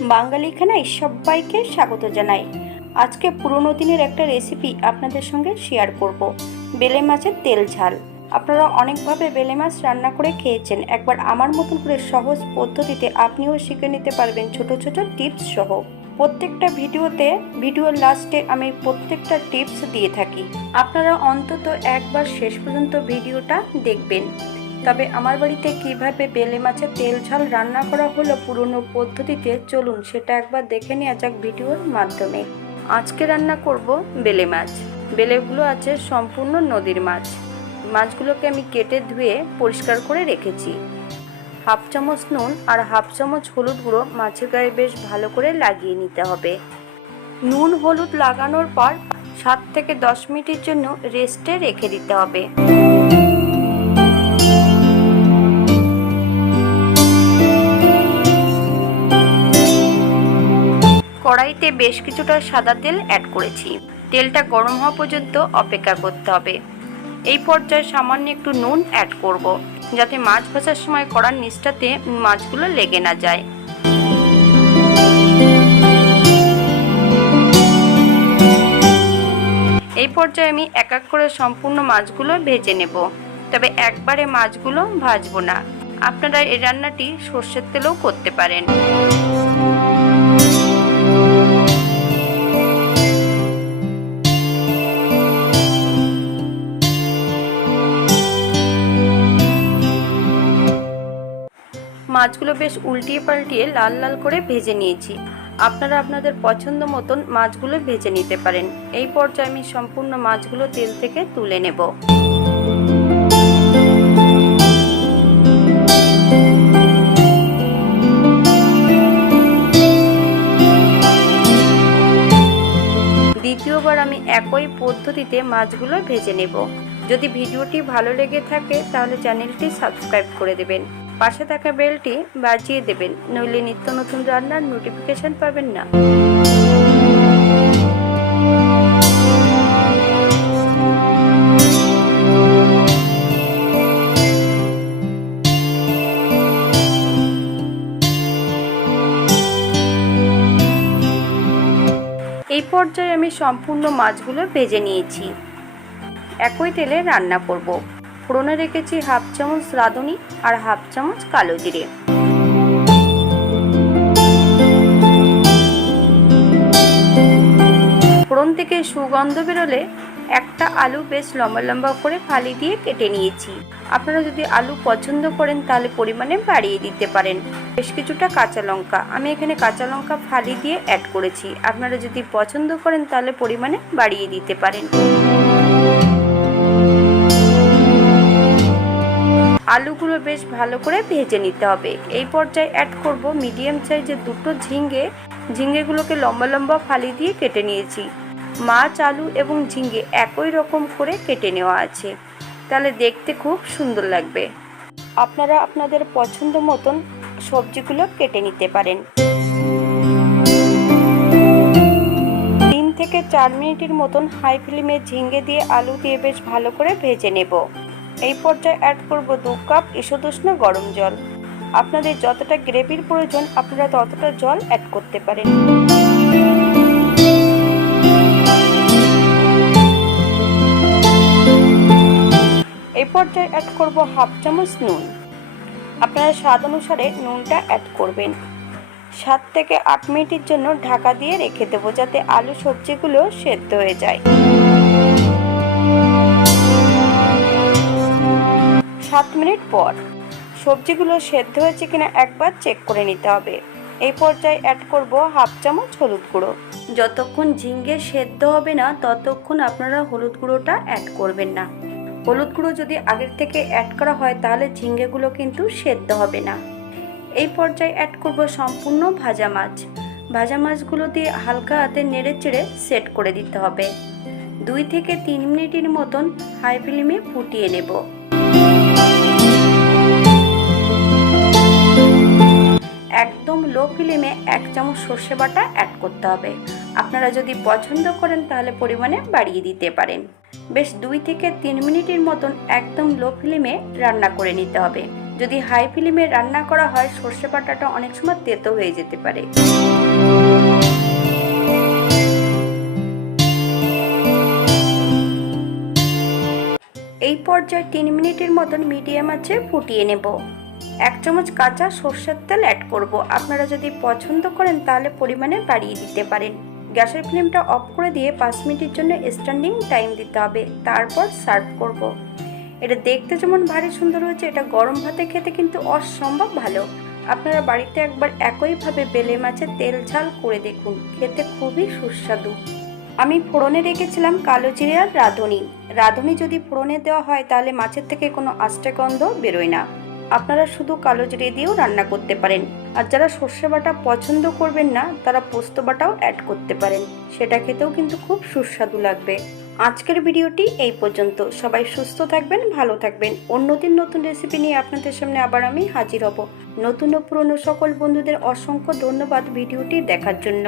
বাঙালি খানায় সবাইকে স্বাগত জানাই। আজকে পুরোনো দিনের একটা রেসিপি আপনাদের সঙ্গে শেয়ার করব। বেলে মাছের তেল ঝাল। আপনারা অনেকভাবে বেলে মাছ রান্না করে খেয়েছেন। একবার আমার মতন করে সহজ পদ্ধতিতে আপনিও শিখে নিতে পারবেন ছোট ছোট টিপস সহ। প্রত্যেকটা ভিডিওতে, ভিডিওর লাস্টে আমি প্রত্যেকটা টিপস দিয়ে থাকি। আপনারা অন্তত একবার শেষ পর্যন্ত ভিডিওটা দেখবেন। তবে আমার বাড়িতে কীভাবে বেলে মাছের তেল ঝাল রান্না করা হলো পুরনো পদ্ধতিতে চলুন সেটা একবার দেখে নেওয়া যাক ভিডিওর মাধ্যমে। আজকে রান্না করব বেলে মাছ। বেলেগুলো আছে সম্পূর্ণ নদীর মাছ। মাছগুলোকে আমি কেটে ধুয়ে পরিষ্কার করে রেখেছি। হাফ চামচ নুন আর হাফ চামচ হলুদ গুঁড়ো মাছের গায়ে বেশ ভালো করে লাগিয়ে নিতে হবে। নুন হলুদ লাগানোর পর সাত থেকে দশ মিনিটের জন্য রেস্টে রেখে দিতে হবে। কড়াইতে বেশ কিছুটা সাদা তেল অ্যাড করেছি। তেলটা গরম হওয়া পর্যন্ত অপেক্ষা করতে হবে। এই পর্যায়ে সামান্য একটু নুন অ্যাড করব, যাতে মাছ ভাজার সময় কড়ার নিচটাতে মাছগুলো লেগে না যায়। এই পর্যায়ে আমি এক এক করে সম্পূর্ণ মাছগুলো ভেজে নেব, তবে একবারে মাছগুলো ভাজবো না। আপনারা এই রান্নাটি সর্ষের তেলেও করতে পারেন। মাছগুলো বেশ উল্টিয়ে পাল্টিয়ে লাল লাল করে ভেজে নিয়েছি। আপনারা আপনাদের পছন্দ মতন মাছগুলো ভেজে নিতে পারেন। এই পর্যায়ে আমি সম্পূর্ণ মাছগুলো তেল থেকে তুলে নেব। দ্বিতীয়বার আমি একই পদ্ধতিতে মাছগুলো ভেজে নেব। যদি ভিডিওটি ভালো লেগে থাকে, তাহলে চ্যানেলটি সাবস্ক্রাইব করে দেবেন। পাশে থাকা বেলটি বাজিয়ে দেবেন, নইলে নিত্য নতুন রান্নার নোটিফিকেশন পাবেন না। এই পর্যায়ে আমি সম্পূর্ণ মাছগুলো ভেজে নিয়েছি। একই তেলে রান্না করব। ফোড়নে রেখেছি হাফ চামচ রাঁধুনি আর হাফ চামচ কালো জিরে। ফোড়ন থেকে সুগন্ধ বেরোলে একটা আলু বেশ লম্বা লম্বা করে ফালি দিয়ে কেটে নিয়েছি। আপনারা যদি আলু পছন্দ করেন তাহলে পরিমাণে বাড়িয়ে দিতে পারেন। বেশ কিছুটা কাঁচা লঙ্কা। আমি এখানে কাঁচা লঙ্কা ফালি দিয়ে অ্যাড করেছি। আপনারা যদি পছন্দ করেন তাহলে পরিমাণে বাড়িয়ে দিতে পারেন। আলুগুলো বেশ ভালো করে ভেজে নিতে হবে। এই পর্যায়ে অ্যাড করব মিডিয়াম সাইজের দুটো ঝিঙ্গে ঝিঙ্গেগুলোকে লম্বা লম্বা ফালি দিয়ে কেটে নিয়েছি। মাছ, আলু এবং ঝিঙ্গে একই রকম করে কেটে নেওয়া আছে। তাহলে দেখতে খুব সুন্দর লাগবে। আপনারা আপনাদের পছন্দ মতন সবজিগুলো কেটে নিতে পারেন। তিন থেকে চার মিনিটের মতন হাই ফ্লেমে ঝিঙ্গে দিয়ে আলু দিয়ে বেশ ভালো করে ভেজে নেব। এই পর্যায়ে অ্যাড করব দু কাপ ইসদুষ্ণ গরম জল। আপনাদের যতটা গ্রেভির প্রয়োজন, আপনারা ততটা জল অ্যাড করতে পারেন। এই পর্যায়ে অ্যাড করব হাফ চামচ নুন। আপনারা স্বাদ অনুসারে নুনটা অ্যাড করবেন। সাত থেকে আট মিনিটের জন্য ঢাকা দিয়ে রেখে দেবো যাতে আলু সবজিগুলো সেদ্ধ হয়ে যায়। সাত মিনিট পর। সবজিগুলো সেদ্ধ হয়েছে কিনা একবার চেক করে নিতে হবে। এই পর্যায়ে অ্যাড করব হাফ চামচ হলুদ গুঁড়ো। যতক্ষণ ঝিঙ্গে সেদ্ধ হবে না, ততক্ষণ আপনারা হলুদ গুঁড়োটা অ্যাড করবেন না। হলুদ গুঁড়ো যদি আগের থেকে অ্যাড করা হয়, তাহলে ঝিঙ্গেগুলো কিন্তু সেদ্ধ হবে না। এই পর্যায়ে অ্যাড করব সম্পূর্ণ ভাজা মাছ। ভাজা মাছগুলো দিয়ে হালকা হাতে নেড়ে চেড়ে সেট করে দিতে হবে। দুই থেকে তিন মিনিটের মতন হাই ফ্লেমে ফুটিয়ে নেব। একদম লো ফ্লেমে এক চামচ সর্ষে বাটা অ্যাড করতে হবে। আপনারা যদি পছন্দ করেন তাহলে পরিমাণে বাড়িয়ে দিতে পারেন। বেশ দুই থেকে তিন মিনিটের মতন একদম লো ফ্লেমে রান্না করে নিতে হবে। যদি হাই ফ্লেমে রান্না করা হয়, সর্ষে বাটাটা অনেক সময় তেতো হয়ে যেতে পারে। এই পর্যায়ে তিন মিনিটের মতন মিডিয়াম আছে ফুটিয়ে নেব। এক চামচ কাঁচা সর্ষের তেল অ্যাড করব। আপনারা যদি পছন্দ করেন তাহলে পরিমাণে বাড়িয়ে দিতে পারেন। গ্যাসের ফ্লেমটা অফ করে দিয়ে পাঁচ মিনিটের জন্য স্ট্যান্ডিং টাইম দিতে হবে। তারপর সার্ভ করব। এটা দেখতে যেমন ভারী সুন্দর হয়েছে, এটা গরম ভাতে খেতে কিন্তু অসম্ভব ভালো। আপনারা বাড়িতে একবার একইভাবে বেলে মাছের তেল ঝাল করে দেখুন। খেতে খুবই সুস্বাদু। আমি ফোড়নে রেখেছিলাম কালো জিরে আর রাঁধুনি। রাঁধুনি যদি ফোড়নে দেওয়া হয় তাহলে মাছের থেকে কোনো আষ্টে গন্ধ বেরোয় না। আপনারা শুধু কালো জিরে দিয়েও রান্না করতে পারেন। আর যারা সর্ষে বাটা পছন্দ করবেন না, তারা পোস্ত বাটাও অ্যাড করতে পারেন। সেটা খেতেও কিন্তু খুব সুস্বাদু লাগবে। আজকের ভিডিওটি এই পর্যন্ত। সবাই সুস্থ থাকবেন, ভালো থাকবেন। অন্যদিন নতুন রেসিপি নিয়ে আপনাদের সামনে আবার আমি হাজির হব। নতুন ও পুরনো সকল বন্ধুদের অসংখ্য ধন্যবাদ ভিডিওটি দেখার জন্য।